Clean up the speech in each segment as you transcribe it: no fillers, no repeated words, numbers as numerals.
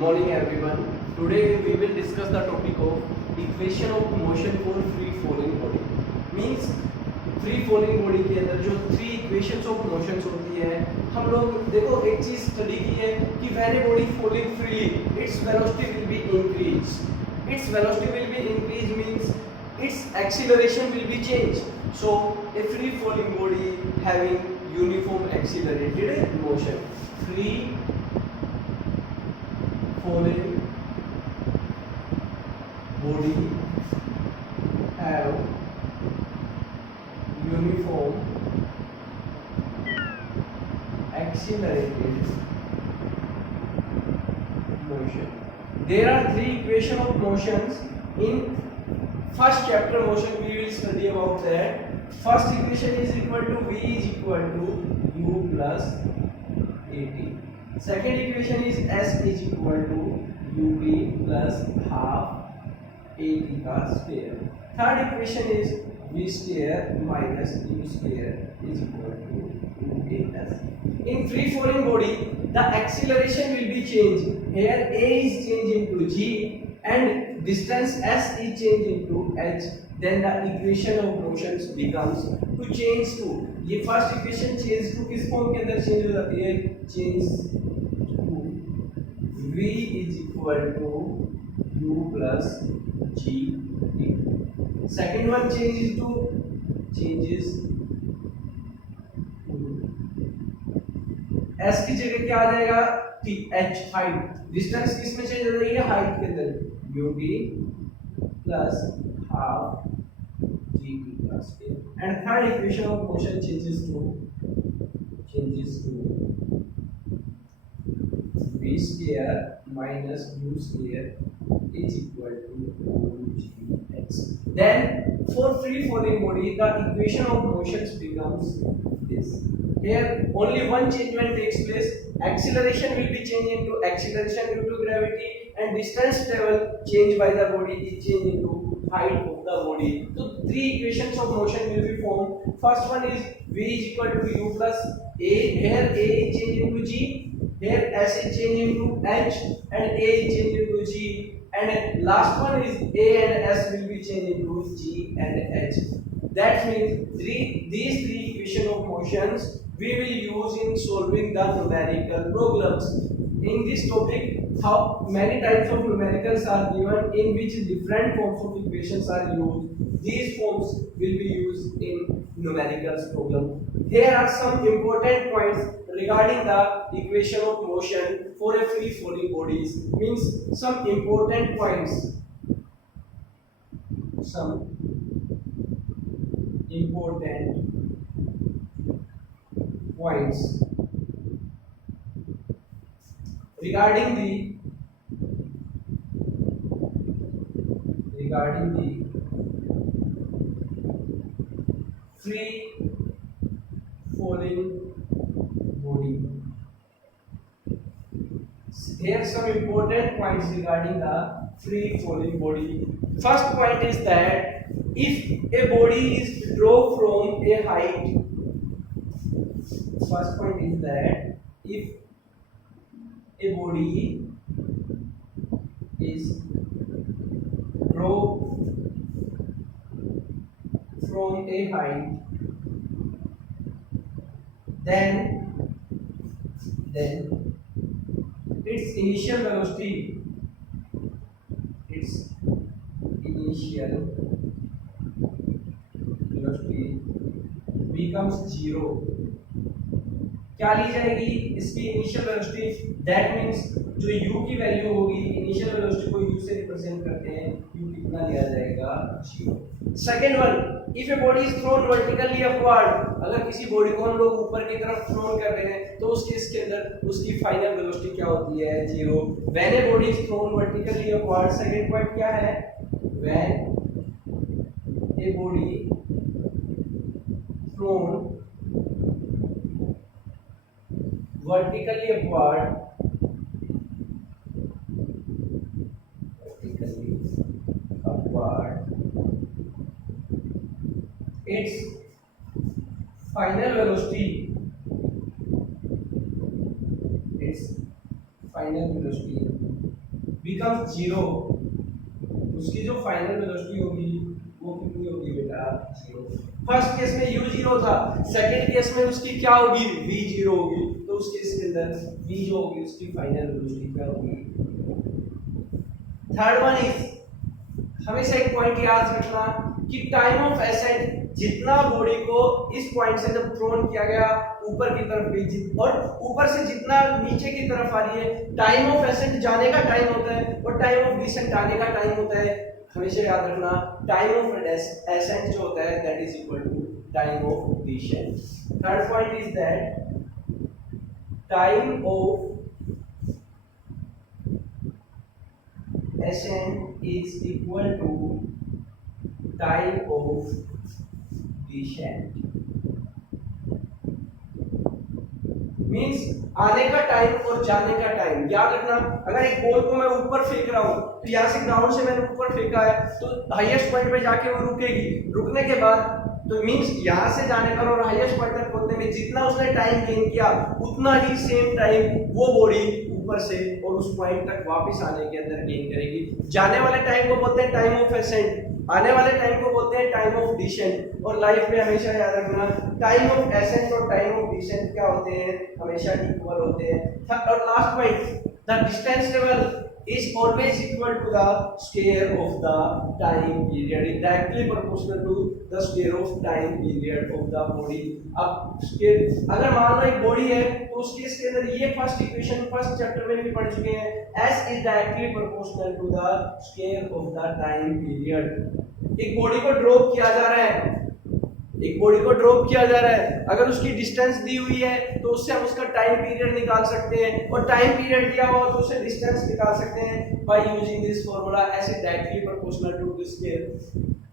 morning everyone. Today we will discuss the topic of equation of motion for free falling body. Means free falling body के अंदर जो three equations of motions होती है, हम लोग देखो एक चीज स्टडी की है कि when a body falling freely its velocity will be increase. Its velocity will be increased means its acceleration will be changed. So a free falling body having uniform accelerated motion. Free falling body have uniform accelerated motion. There are three equations of motions. In first chapter motion we will study about that. First equation is equal to v is equal to u plus at. Second equation is s is equal to ub plus half at का square. Third equation is v square minus u square is equal to 2as. In free falling body the acceleration will be changed. Here a is changed into g and distance s is changed into h. Then the equation of motions becomes to change to, ये first equation change to किस form के अंदर change हो जाती है? Change to v is equal to u plus g. Second one changes to s की जगह क्या आ जाएगा? t h height. डिस्टेंस किस में चेंज हो रही है? हाइट के अंदर ub plus half g plus k. And third equation of motion changes to v square minus u square is equal to 2gx. Then for free falling body the equation of motions becomes this. Here only one change will takes place. Acceleration will be changed into acceleration due to gravity and distance travel changed by the body is changed into height of the body. So three equations of motion will be formed. First one is v is equal to u plus a. Here a is changed into g. Here s is changed into h and a is changed into g. And last one is a and s will be changed into g and h. That means these three equations of motions we will use in solving the numerical problems. In this topic, how many types of numericals are given, in which different forms of equations are used. These forms will be used in numericals problem. Here are some important points regarding the equation of motion for a free falling bodies. Means some important points. Some important points regarding the free falling body. Here some important points regarding the free falling body. First point is that if a body is dropped from a height, first point is that if a body is dropped from a height, then its initial velocity becomes zero. क्या ली जाएगी इसकी initial velocity? That means जो u की value होगी, initial velocity को u से represent करते हैं, u कितना लिया जाएगा? 0. Second one, if A body is thrown vertically upward, अगर किसी बॉडी को हम लोग ऊपर की तरफ थ्रोन कर रहे हैं तो उस केस के अंदर उसकी फाइनल वेलोसिटी क्या होती है? 0. When a body is thrown vertically upward, second point क्या है? When a body thrown vertically upward, its final velocity final velocity becomes zero, उसकी जो फाइनल वेलोसिटी होगी वो कितनी होगी बेटा, जीरो। फर्स्ट केस में u जीरो था, सेकंड केस में उसकी क्या होगी, v जीरो होगी, तो उस केस के अंदर v जो होगी उसकी फाइनल वेलोसिटी क्या होगी। थर्ड वन इज, हमेशा एक पॉइंट याद रखना कि टाइम ऑफ एसेंट, जितना बॉडी को इस पॉइंट से जब थ्रोन किया गया ऊपर की तरफ गई और ऊपर से जितना नीचे की तरफ आ रही है, टाइम ऑफ एसेंट जाने का टाइम होता है और टाइम ऑफ डिसेंट आने का टाइम होता है। हमेशा याद रखना टाइम ऑफ एसेंट जो होता है that is equal to time of descent. Third point is that time of ascent is equal to time of descent। Means आने का टाइम और जाने का टाइम याद रखना। अगर एक बॉल को मैं ऊपर फेंक रहा हूँ तो यहाँ से ग्राउंड से मैंने ऊपर फेंका है तो हाईएस्ट पॉइंट पे जाके वो रुकेगी, रुकने के बाद तो मीन्स यहाँ से जाने पर और हाईएस्ट पॉइंट तक पहुंचने में जितना उसने टाइम गेन किया उतना ही सेम टाइम वो बॉडी ऊपर से और उस पॉइंट तक वापस आने के अंदर गेन करेगी। जाने वाले टाइम को बोलते हैं टाइम ऑफ एसेंट, आने वाले टाइम को बोलते हैं टाइम ऑफ डिसेंट। और लाइफ में हमेशा याद रखना टाइम ऑफ एसेंट और टाइम ऑफ डिसेंट क्या होते हैं, हमेशा इक्वल होते हैं। और last point, the distance level is always equal to the square of the time period, directly proportional to the square of time period of the body। अब square अगर मान लो एक बॉडी है तो उसके इसके अंदर ये फर्स्ट इक्वेशन फर्स्ट चैप्टर में भी पढ़ चुके हैं, s is directly proportional to the square of the time period। एक बॉडी को ड्रॉप किया जा रहा है, एक बॉडी को ड्रॉप किया जा रहा है, अगर उसकी डिस्टेंस दी हुई है तो उससे हम उसका टाइम पीरियड निकाल सकते हैं और टाइम पीरियड दिया हो तो उससे डिस्टेंस निकाल सकते हैं by using this formula s is directly proportional to this scale।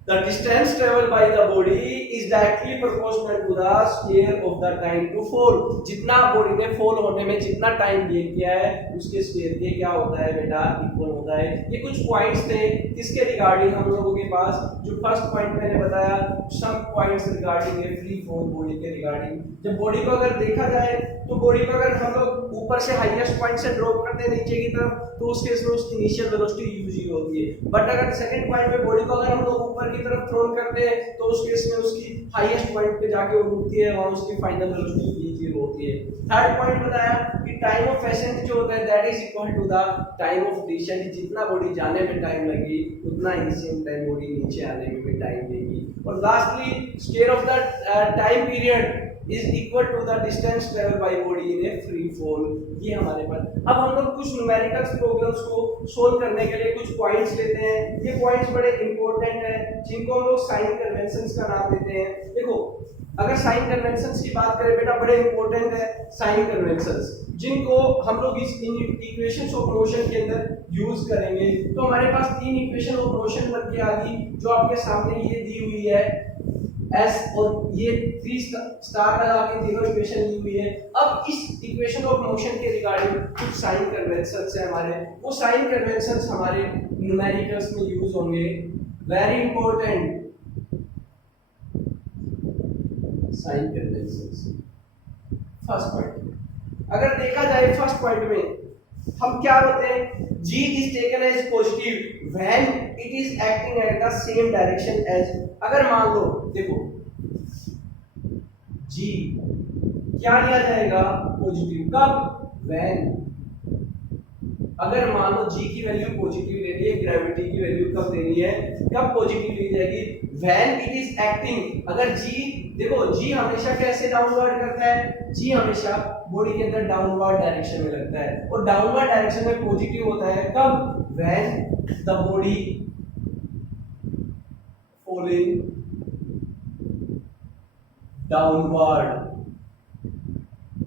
The distance traveled by the body is directly proportional to the square of the time to fall। जितना body ने fall होने में जितना time gain किया है उसके square के क्या होता है बेटा, इक्वल होता है। ये कुछ पॉइंट्स थे किसके रिगार्डिंग हम लोगों के पास, जो फर्स्ट पॉइंट मैंने बताया सम पॉइंट्स रिगार्डिंग ए फ्री फॉल बॉडी के रिगार्डिंग। जब बॉडी को अगर देखा जाए तो बॉडी को अगर हम लोग ऊपर से हाईएस्ट पॉइंट से ड्रॉप करते हैं नीचे की तरफ तो उस केस में उसकी इनिशियल वेलोसिटी u जीरो होती है। बट अगर सेकंड पॉइंट पे बॉडी को अगर हम लोग ऊपर की तरफ थ्रोन करते हैं तो उस केस में उसकी हाईएस्ट पॉइंट पे जाके वो रुकती है, वहां उसकी फाइनल वेलोसिटी v जीरो होती है। थर्ड पॉइंट बताया कि टाइम ऑफ एसेंट जो होता है that is equal to the time of descent. जितना बॉडी जाने में टाइम लगी उतना ही सेम टाइम बॉडी नीचे आने में भी टाइम लेगी। और lastly square of the time period is equal to the distance traveled by body in a free fall। ये हमारे पास। अब हम लोग कुछ न्यूमेरिकल्स प्रॉब्लम्स को सोल्व करने के लिए कुछ पॉइंट्स लेते हैं। ये पॉइंट्स बड़े इंपॉर्टेंट हैं जिनको हम लोग साइन कन्वेंशंस का नाम देते हैं। देखो अगर साइन कन्वेंशंस की बात करें बेटा बड़े इंपॉर्टेंट है साइन कन्वेंशंस, जिनको हम लोग इस इक्वेशंस ऑफ मोशन के अंदर यूज करेंगे। तो हमारे पास तीन इक्वेशन ऑफ मोशन बन के आ गई जो आपके सामने ये दी हुई है S और ये 3 स्टार लगा के तीनों इक्वेशन ली हुई है। अब इस इक्वेशन ऑफ मोशन के रिगार्डिंग कुछ साइन कन्वेंशंस है हमारे, वो साइन कन्वेंशंस हमारे न्यूमेरिकल्स में यूज होंगे। Very important sign conventions. First point अगर देखा जाए फर्स्ट पॉइंट में हम क्या बोलते हैं, g is taken as positive when it is acting at the same direction as। अगर मान लो देखो g क्या लिया जाएगा पॉजिटिव, कब when, अगर मान लो g की वैल्यू पॉजिटिव लेनी है, ग्रेविटी की वैल्यू कब देनी है, कब पॉजिटिव ली जाएगी, when it is acting। अगर g देखो g हमेशा कैसे डाउनवर्ड करता है, g हमेशा बॉडी के अंदर डाउनवर्ड डायरेक्शन में लगता है और डाउनवर्ड डायरेक्शन में पॉजिटिव होता है कब, when the body falling downward,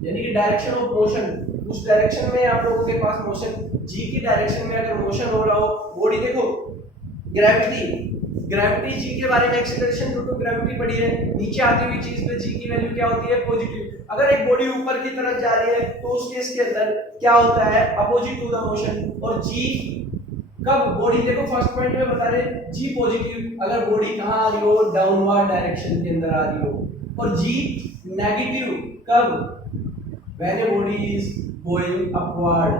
यानी कि डायरेक्शन ऑफ मोशन, उस डायरेक्शन में आप लोगों के पास मोशन g की डायरेक्शन में अगर मोशन हो रहा हो बॉडी, देखो ग्रेविटी g के बारे में एक्सेलरेशन ड्यू टू ग्रेविटी पढ़ी है, नीचे आती हुई चीज पे g की वैल्यू क्या होती है पॉजिटिव। अगर एक बॉडी ऊपर की तरफ जा रही है तो उस केस के अंदर क्या होता है अपोजिट टू द मोशन। और g कब, बॉडी देखो फर्स्ट पॉइंट में बता रहे g पॉजिटिव अगर बॉडी कहां आ रही हो, डाउनवर्ड डायरेक्शन के अंदर आ रही हो, और g नेगेटिव कब, when a body is going upward.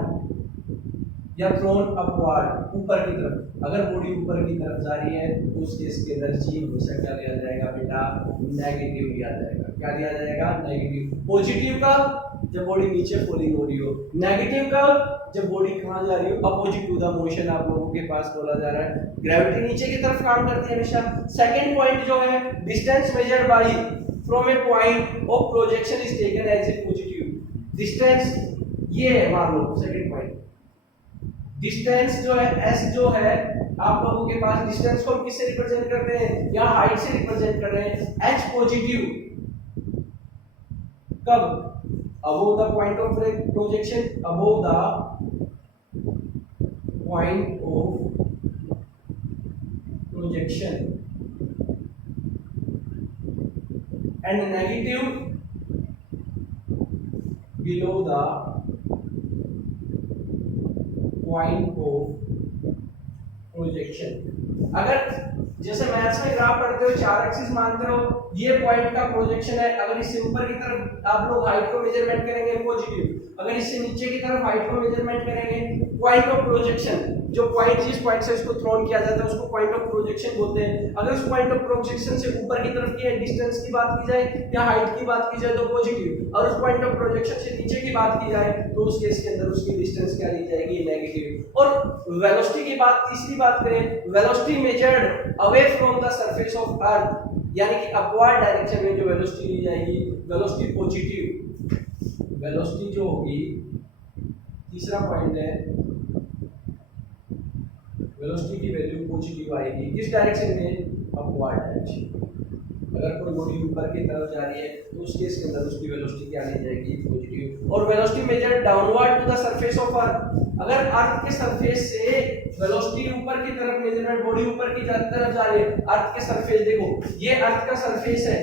या थ्रोन अपवर्ड, ऊपर की तरफ। अगर बॉडी ऊपर की तरफ जा रही है तो उस केस के अंदर जी हमेशा क्या लिया जाएगा बेटा, नेगेटिव लिया जाएगा। क्या लिया जाएगा, नेगेटिव। पॉजिटिव कब, जब बॉडी नीचे फॉलिंग हो रही हो। नेगेटिव कब, जब बॉडी कहां जा रही हो, अपोजिट टू द मोशन आप लोगों के पास बोला जा रहा है। ग्रेविटी नीचे की तरफ काम करती है हमेशा। सेकंड पॉइंट जो है, distance measured by from a point of projection is taken as a positive. Distance ये है, मान लो सेकंड पॉइंट। डिस्टेंस जो है s जो है आप लोगों के पास, डिस्टेंस को हम किससे रिप्रेजेंट करते हैं, या हाइट से रिप्रेजेंट कर रहे हैं। h पॉजिटिव कब, above the point of projection, above the point of projection, and negative below the point of projection। अगर जैसे मैथ्स में ग्राफ पढ़ते हो, चार एक्सिस मानते हो, ये पॉइंट का प्रोजेक्शन है। अगर इससे ऊपर की तरफ आप लोग हाइट को मेजरमेंट करेंगे पॉजिटिव, अगर इससे नीचे की तरफ हाइट को मेजरमेंट करेंगे पॉइंट ऑफ प्रोजेक्शन। जो पॉइंट, जिस पॉइंट से इसको थ्रोन किया जाता है उसको पॉइंट ऑफ प्रोजेक्शन बोलते हैं। अगर उस पॉइंट ऑफ प्रोजेक्शन से ऊपर की तरफ की डिस्टेंस की बात की जाए या हाइट की बात की जाए तो पॉजिटिव, और उस पॉइंट ऑफ प्रोजेक्शन से नीचे की बात की जाए तो उस केस के अंदर उसकी डिस्टेंस क्या ली जाएगी, नेगेटिव। और वेलोसिटी की बात, तीसरी बात करें, velocity measured away from the surface of अर्थ, यानी कि अपवर्ड डायरेक्शन में जो वेलोसिटी ली जाएगी, वेलोसिटी पॉजिटिव। वेलोसिटी जो होगी, तीसरा पॉइंट है, वेलोसिटी की वैल्यू पॉजिटिव आएगी। किस डायरेक्शन में, अपवर्ड डायरेक्शन। अगर कोई बॉडी ऊपर की तरफ जा रही है तो उस केस के अंदर उसकी वेलोसिटी क्या ली जाएगी, पॉजिटिव। और velocity measured downward to the surface of earth, अगर अर्थ के सरफेस से वेलोसिटी ऊपर की तरफ मेजरमेंट, बॉडी ऊपर की तरफ जा रही है, अर्थ के सरफेस देखो, ये अर्थ का सरफेस है,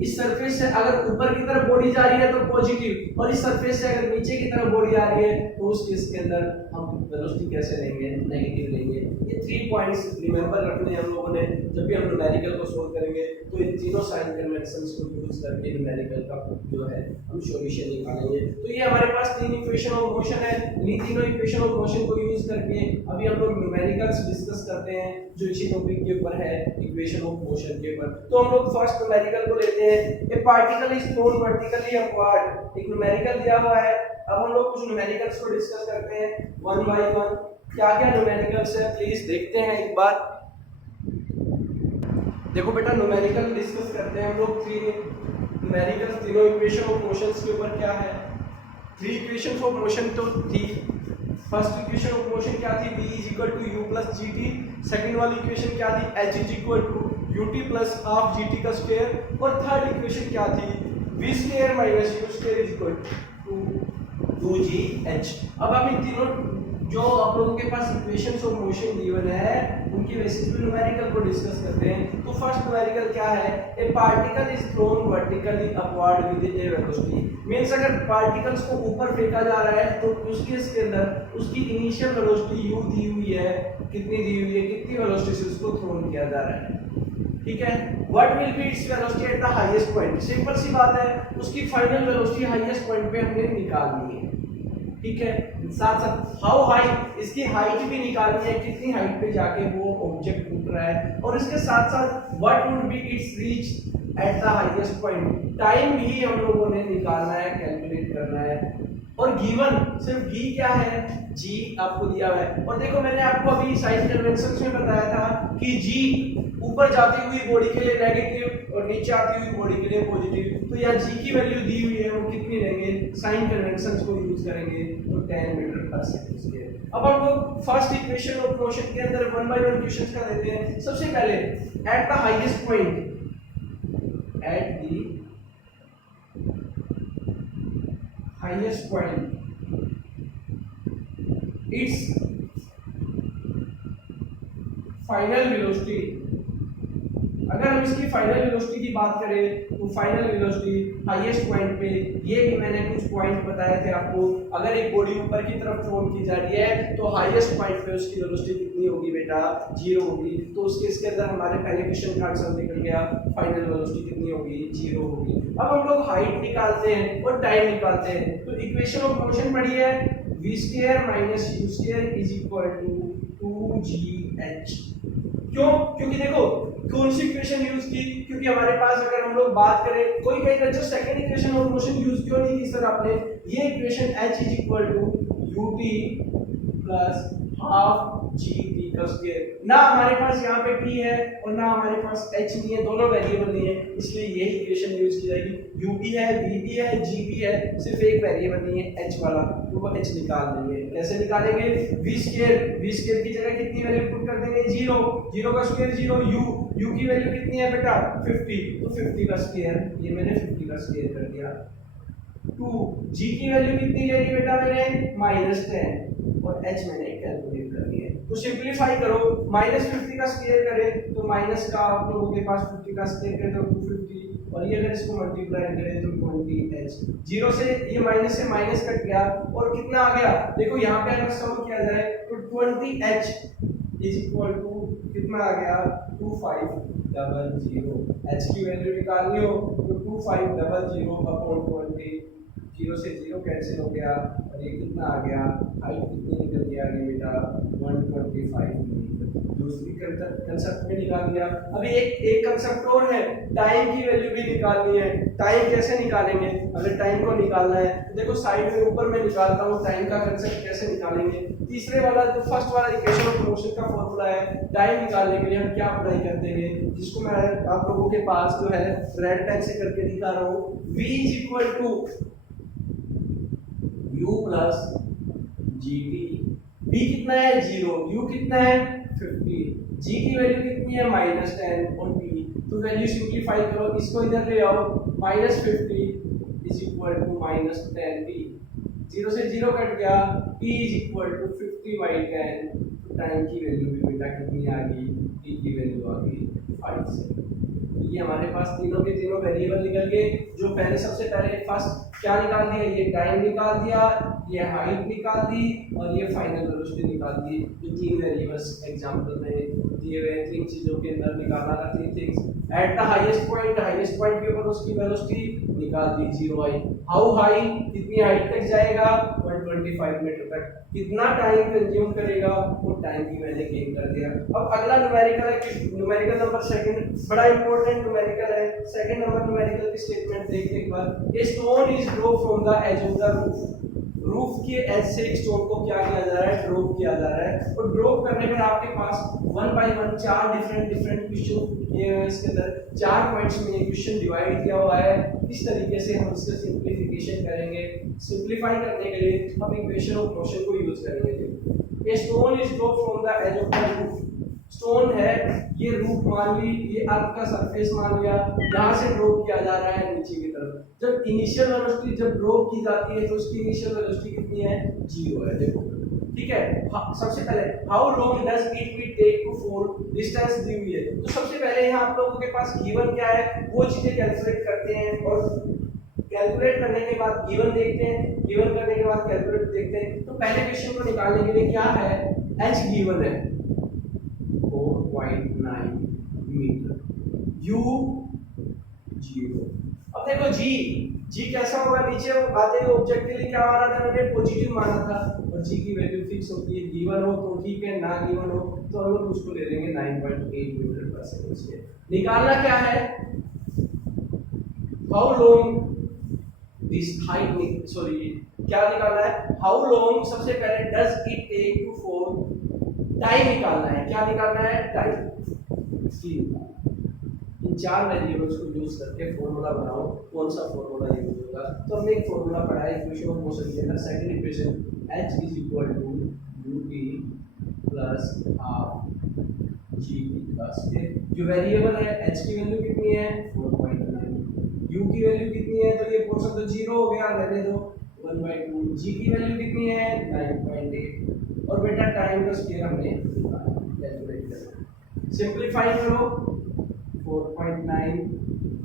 इस सरफेस से अगर ऊपर की तरफ बॉडी जा रही है तो पॉजिटिव, और इस सरफेस से अगर नीचे की तरफ बॉडी आ रही है तो उस केस के अंदर हम वेलोसिटी कैसे लेंगे, नेगेटिव लेंगे। ये 3 पॉइंट्स रिमेंबर रखने हम लोगों ने, जब भी हम न्यूमेरिकल को सोल्व करेंगे तो इन तीनों साइन कन्वेंशंस को यूज करके न्यूमेरिकल का जो है हम सॉल्यूशन निकालेंगे। तो ये हमारे पास 3 इक्वेशन ऑफ मोशन है। इन तीनों इक्वेशन ऑफ मोशन को यूज करके अभी हम लोग न्यूमेरिकल्स डिस्कस करते हैं जो इसी टॉपिक के ऊपर है, इक्वेशन ऑफ मोशन के ऊपर। तो हम लोग फर्स्ट न्यूमेरिकल को लेते हैं। ए particle is thrown vertically upward, एक न्यूमेरिकल दिया हुआ है। अब हम लोग कुछ न्यूमेरिकल्स को डिस्कस करते हैं वन बाय वन। क्या क्या न्यूमेरिकल्स है प्लीज देखते हैं एक बार। देखो बेटा, न्यूमेरिकल डिस्कस करते हैं हम लोग। 3 न्यूमेरिकल, तीनों इक्वेशन ऑफ मोशंस के ऊपर क्या है। 3 इक्वेशंस ऑफ मोशन तो थी। फर्स्ट इक्वेशन ऑफ मोशन क्या थी, v is equal to u plus gt। Second वाली इक्वेशन क्या थी, h is equal to ut plus half gt का स्क्वायर। और थर्ड इक्वेशन क्या थी, v square minus u square is equal to 2gh। अब हम इन तीनों जो आप लोगों के पास इक्वेशंस ऑफ मोशन गिवन है उनकी बेसिस पे न्यूमेरिकल को डिस्कस करते हैं। तो फर्स्ट न्यूमेरिकल क्या है, ए particle is thrown vertically upward with A velocity. Means अगर पार्टिकल्स को ऊपर फेंका जा रहा है तो उस केस के अंदर उसकी इनिशियल वेलोसिटी u दी हुई है, कितनी दी हुई है, कितनी वेलोसिटी से उसको थ्रोन किया जा रहा है। ठीक है, what will be its velocity at the highest point. Simple सी बात है, उसकी फाइनल वेलोसिटी हाईएस्ट पॉइंट पे हमने निकालनी है। ठीक है, साथ साथ हाउ हाई, इसकी हाइट भी निकालनी है, कितनी हाइट पे जाके वो ऑब्जेक्ट उठ रहा है। और इसके साथ साथ what would be it's reach at the highest point, time भी हम लोगों ने निकालना है, कैलकुलेट करना है। और गिवन सिर्फ v क्या है, g आपको दिया हुआ है। और देखो मैंने आपको अभी साइन कन्वेंशंस में बताया था कि g ऊपर जाती हुई बॉडी के लिए नेगेटिव और नीचे आती हुई बॉडी के लिए पॉजिटिव। तो यहाँ g की वैल्यू दी हुई है, वो कितनी लेंगे, साइन कन्वेंशंस को यूज करेंगे तो 10 मीटर पर सेकंड स्क्वायर। अब हम लोग फर्स्ट इक्वेशन ऑफ मोशन के अंदर वन बाय वन क्वेश्चंस का लेते हैं। सबसे पहले eight the highest point, at the highest point its final velocity। अगर हम इसकी फाइनल वेलोसिटी की बात करें तो फाइनल वेलोसिटी हाईएस्ट पॉइंट पे, ये भी मैंने कुछ पॉइंट बताए थे आपको। अगर एक बॉडी ऊपर की तरफ थ्रोन की जा रही है तो हाईएस्ट पॉइंट पे उसकी वेलोसिटी कितनी होगी बेटा, 0 होगी। तो उसके इसके अंदर हमारे पहले क्वेश्चन का आंसर निकल गया, फाइनल वेलोसिटी कितनी होगी, 0 होगी। अब हम लोग हाइट निकालते हैं और टाइम निकालते हैं। तो इक्वेशन ऑफ मोशन पढ़ी है, v square minus u square is equal to 2gh। क्यों? क्योंकि देखो कौन सी इक्वेशन यूज की, क्योंकि हमारे पास अगर हम लोग बात करें, कोई कहेगा जो second equation of motion use क्यों नहीं की सर आपने, ये equation h is equal to ut plus half gt का स्क्वायर। ना हमारे पास यहाँ पे t है और ना हमारे पास h नहीं है, दोनों वेरिएबल नहीं है, इसलिए यही इक्वेशन यूज की जाएगी। u भी है, v भी है, g भी है, सिर्फ एक वेरिएबल नहीं है h वाला, तो वो h निकाल देंगे। कैसे निकालेंगे? v स्क्वायर की जगह कितनी वैल्यू पुट कर देंगे? 0 का स्क्वायर 0, u की वैल्यू कितनी है बेटा? 50, तो 50 का स्क्वायर, ये मैंने 50 का स्क्वायर कर दिया। 2 g की वैल्यू कितनी ले ली बेटा मैंने? -10, और h मैंने कैलकुलेट कर लिया। तो सिंपलीफाई करो, -50 का स्क्वायर करें तो माइनस का आप लोगों के पास 50 का स्क्वायर करें तो 250, और ये अगर इसको मल्टीप्लाई करें तो 20h। 0 से ये माइनस से माइनस कट गया और कितना आ गया? देखो यहाँ पे अगर सम किया जाए तो 20h इज इक्वल टू कितना आ गया? 2500। h की वैल्यू निकालनी हो तो 2500 अपॉन 20, 0 से 0 कैंसिल हो गया, और ये कितना आ गया? हाइट कितनी निकल के आ गई बेटा? 125 मीटर। दूसरी कंसेप्ट में निकाल दिया। अभी एक कंसेप्ट और है, टाइम की वैल्यू भी निकालनी है। टाइम कैसे निकालेंगे? अगर टाइम को निकालना है तो देखो साइड में ऊपर मैं निकालता हूँ टाइम का कंसेप्ट कैसे निकालेंगे। तीसरे वाला जो फर्स्ट वाला इक्वेशन ऑफ मोशन का फॉर्मूला है, टाइम निकालने के लिए हम क्या अप्लाई कर देंगे, जिसको मैं आप लोगों के पास जो है रेड पेन से करके दिखा रहा हूँ। v is equal to u plus gt। v कितना है? 0, u कितना है? 50, g की वैल्यू कितनी है? -10, और t, तो वैल्यू सिंपलीफाई करो, इसको इधर ले आओ, -50 इज इक्वल टू -10t, 0 से 0 कट गया, t इज इक्वल टू 50/10। तो टाइम की वैल्यू भी बेटा कितनी आ गई? t की वैल्यू आ गई 5 से। ये हमारे पास तीनों के तीनों वेरिएबल निकल गए। जो पहले सबसे पहले फर्स्ट क्या निकाल दिया? ये टाइम निकाल दिया, ये हाइट निकाल दी, और ये फाइनल वेलोसिटी निकाल दी। ये तीन वेरिएबल्स एग्जांपल में दिए हुए तीन चीजों के अंदर निकालना था। तीन things at the highest point के ऊपर उसकी वेलोसिटी निकाल दी 0 हाउ हाई, कितनी हाइट तक जाएगा? 125 मीटर तक। कितना टाइम कंज्यूम करेगा? वो टाइम की मैंने गेन कर दिया। अब अगला न्यूमेरिकल है, न्यूमेरिकल नंबर सेकंड, बड़ा इंपॉर्टेंट न्यूमेरिकल है। सेकंड नंबर न्यूमेरिकल की स्टेटमेंट देखते एक बार। A stone is drop from the edge of the roof. Roof के एज से एक स्टोन को क्या किया जा रहा है? ड्रॉप किया जा रहा है। और ड्रॉप करने पर आपके पास 1 बाय 1 चार डिफरेंट क्वेश्चन किए हुए इसके अंदर। 4 पॉइंट्स में ये क्वेश्चन डिवाइड किया हुआ है। इस तरीके से हम इसका सिंपलीफिकेशन करेंगे। सिंपलीफाई करने के लिए हम इक्वेशन ऑफ मोशन को यूज करेंगे। A stone is drop from the edge of the roof. Stone है, ये रूफ मान ली, ये अर्थ का सरफेस मान लिया, यहाँ से ड्रॉप किया जा रहा है नीचे की तरफ। जब इनिशियल वेलोसिटी जब ड्रॉप की जाती है तो उसकी इनिशियल वेलोसिटी कितनी है? 0 है। देखो ठीक है। सबसे पहले how long does it will take to fall, distance दी हुई है। तो सबसे पहले यहाँ आप लोगों के पास गिवन क्या है वो चीजें कैलकुलेट करते हैं, और कैलकुलेट करने के बाद गिवन देखते हैं, गिवन करने के बाद कैलकुलेट देखते हैं। तो पहले क्वेश्चन को निकालने के लिए क्या है? h गिवन है 4.9 मीटर, u 0। अब देखो g कैसा होगा? नीचे आते हुए ऑब्जेक्ट के लिए क्या माना था मैंने? पॉजिटिव माना था, और g की वैल्यू फिक्स होती है। गिवन हो तो ठीक है, ना गिवन हो तो हम लोग उसको ले लेंगे 9.8 मीटर पर सेकंड। निकालना क्या है? How long this height, sorry क्या निकालना है? हाउ लॉन्ग सबसे पहले does it take to fall, time निकालना है। क्या निकालना है? टाइम। इन चार वेरिएबल्स को यूज करके फॉर्मूला बनाओ। कौन सा फॉर्मूला यूज होगा? तो हमने एक फॉर्मूला पढ़ा है इक्वेशन ऑफ मोशन के अंदर। Second equation h is equal to ut plus half gt plus के। जो वेरिएबल है h की वैल्यू कितनी है? 4.9। u की वैल्यू कितनी है? तो ये पोर्शन तो 0 हो गया, रहने दो 1/2। g की वैल्यू कितनी है? 9.8। और बेटा टाइम का स्क्वायर हमने कैलकुलेट करना। सिंपलीफाई करो, 4.9,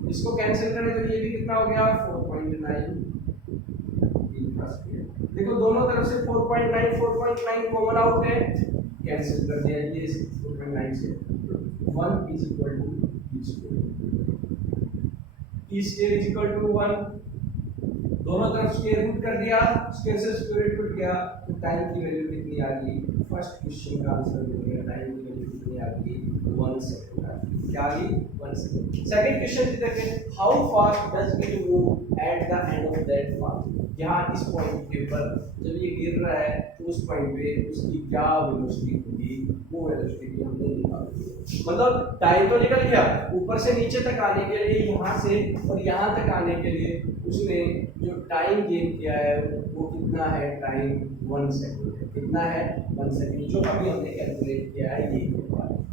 इसको कैंसिल करें तो ये भी कितना हो गया? 4.9। देखो दोनों तरफ से 4.9 कॉमन आउट है, कैंसिल कर दिया ये 4.9 से। 1 is equal to t square. t square is equal to 1। दोनों तरफ स्क्वायर रूट कर दिया, स्क्वायर से स्क्वायर रूट गया, तो टाइम की वैल्यू कितनी आ गई? फर्स्ट क्वेश्चन का आंसर मिल गया, टाइम की वैल्यू कितनी आ गई? 1 सेकंड आ गई। क्या आ गई? 1 सेकंड। सेकंड क्वेश्चन देखें, how fast does it move at the end of that path? यहाँ इस पॉइंट के ऊपर जब ये गिर रहा है तो उस पॉइंट पे उसकी क्या वेलोसिटी होगी, वो वेलोसिटी भी हमने निकाली है। मतलब टाइम तो निकल गया, ऊपर से नीचे तक आने के लिए यहाँ से और यहाँ तक आने के लिए उसने जो टाइम गेन किया है वो कितना है? टाइम 1 सेकंड है। कितना है? 1 सेकंड, जो अभी हमने कैलकुलेट किया है ये।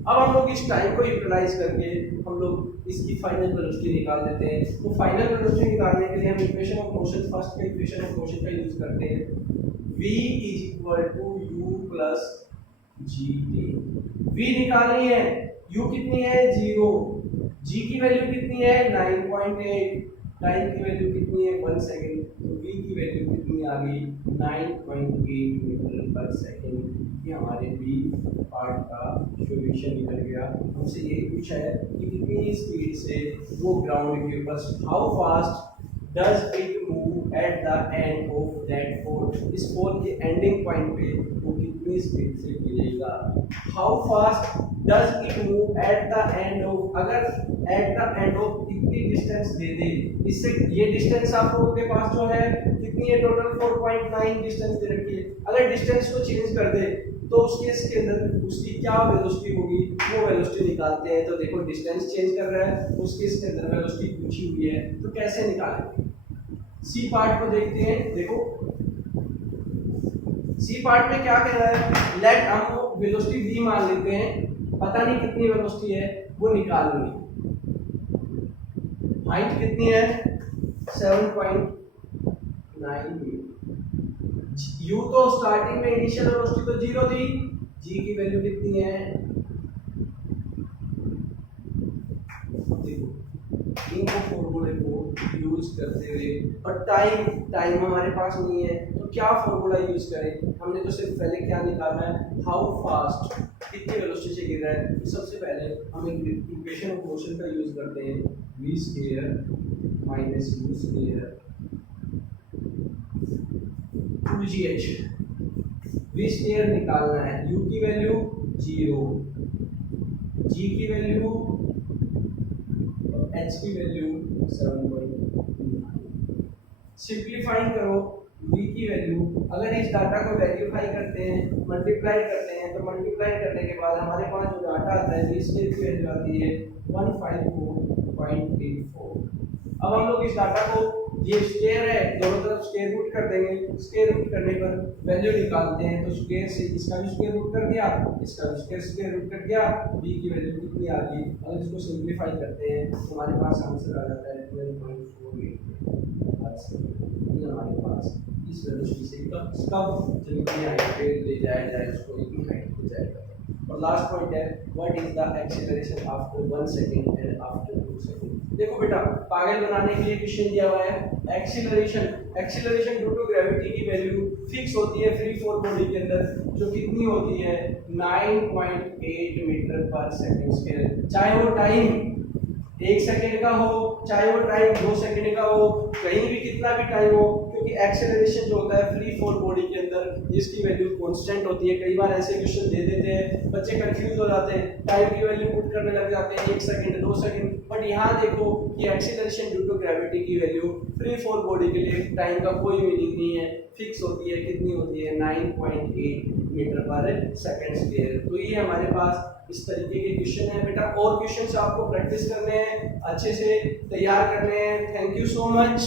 अब हम लोग इस टाइम को यूटिलाइज करके हम लोग इसकी फाइनल वेलोसिटी निकाल देते हैं। तो फाइनल वेलोसिटी निकालने के लिए हम इक्वेशन ऑफ मोशन, फर्स्ट का इक्वेशन ऑफ मोशन का यूज करते हैं। v = u + gt। v निकालनी है, u कितनी है? 0, g की वैल्यू कितनी है? 9.8, टाइम की वैल्यू कितनी है? 1 सेकंड, तो v की वैल्यू कितनी आ गई? 9.8 मीटर पर सेकंड। ये हमारे बी पार्ट का सॉल्यूशन निकल गया। हमसे ये पूछा है कि कितनी स्पीड से वो ग्राउंड के ऊपर, how fast does it move at the end of that pole? इस पोल के एंडिंग पॉइंट पे वो कितनी स्पीड से गिरेगा? How fast does it move at the end of, अगर एट द एंड ऑफ इतनी डिस्टेंस दे दे, इससे ये डिस्टेंस आप लोगों के पास जो है कितनी है? टोटल 4.9 डिस्टेंस दे रखी है। अगर डिस्टेंस को चेंज कर दे तो उस केस के अंदर उसकी क्या वेलोसिटी होगी, वो वेलोसिटी निकालते हैं। तो देखो डिस्टेंस चेंज कर रहा है, उस केस के अंदर वेलोसिटी पूछी हुई है, तो कैसे निकालेंगे? सी पार्ट को देखते हैं। देखो सी पार्ट में क्या कह रहा है? लेट, हम वेलोसिटी v मान लेते हैं, पता नहीं कितनी वेलोसिटी है, वो निकालनी है। हाइट कितनी है? 7.9 मीटर। u तो स्टार्टिंग में इनिशियल वेलोसिटी तो 0 थी, g की वैल्यू कितनी है? देखो इन फॉर्मूले को यूज करते हुए, और टाइम हमारे पास नहीं है तो क्या फॉर्मूला यूज करें? हमने तो सिर्फ पहले क्या निकालना है? हाउ फास्ट, कितनी वेलोसिटी से गिर रहा है। तो सबसे पहले हम इक्वेशन ऑफ मोशन का यूज करते हैं, v square minus u square 2gh। v square निकालना है, u की वैल्यू 0, g की वैल्यू, h की वैल्यू 7.9। सिंप्लीफाइंग करो, v की वैल्यू, अगर इस डाटा को वेरीफाई करते हैं, मल्टीप्लाई करते हैं, तो मल्टीप्लाई करने के बाद हमारे पास जो डाटा आता है v स्क्वायर की वैल्यू आती है 154.84। अब हम लोग इस डाटा को, ये स्क्वायर है, दोनों तरफ स्क्वायर रूट कर देंगे। स्क्वायर रूट करने पर वैल्यू निकालते हैं, तो स्क्वायर से इसका भी स्क्वायर रूट कर दिया, इसका भी स्क्वायर रूट कर दिया, b की वैल्यू कितनी आ गई? अगर इसको सिंप्लीफाई करते हैं तो हमारे पास आंसर आ जाता है 12.48। ये हमारे पास इस वेलोसिटी से कब जब इतनी हाइट पे ले जाया जाए, उसको इतनी हाइट पे जाएगा। और लास्ट पॉइंट है, what is the acceleration after 1 second and after 2 second. देखो बेटा, पागल बनाने के लिए क्वेश्चन दिया हुआ है, एक्सीलरेशन ड्यू टू ग्रेविटी की वैल्यू फिक्स होती है फ्री फॉल बॉडी के अंदर, जो कितनी होती है? 9.8 मीटर पर सेकंड स्क्वायर। चाहे वो टाइम 1 सेकंड का हो, चाहे वो टाइम 2 सेकंड का हो, कहीं भी कितना भी टाइम हो, क्योंकि एक्सेलरेशन जो होता है फ्री फॉल बॉडी के अंदर, जिसकी वैल्यू कांस्टेंट होती है। कई बार ऐसे क्वेश्चन दे देते हैं, बच्चे कंफ्यूज हो जाते हैं, टाइम की वैल्यू पुट करने लग जाते हैं 1 सेकंड 2 सेकंड। बट यहाँ देखो कि एक्सेलरेशन ड्यू टू ग्रेविटी की वैल्यू फ्री फॉल बॉडी के लिए टाइम का कोई मीनिंग नहीं है, फिक्स होती है। कितनी होती है? 9.8 मीटर पर सेकंड स्क्वायर। तो ये हमारे पास इस तरीके के क्वेश्चन है बेटा। और क्वेश्चन आपको प्रैक्टिस करने हैं, अच्छे से तैयार करने हैं। Thank you so much.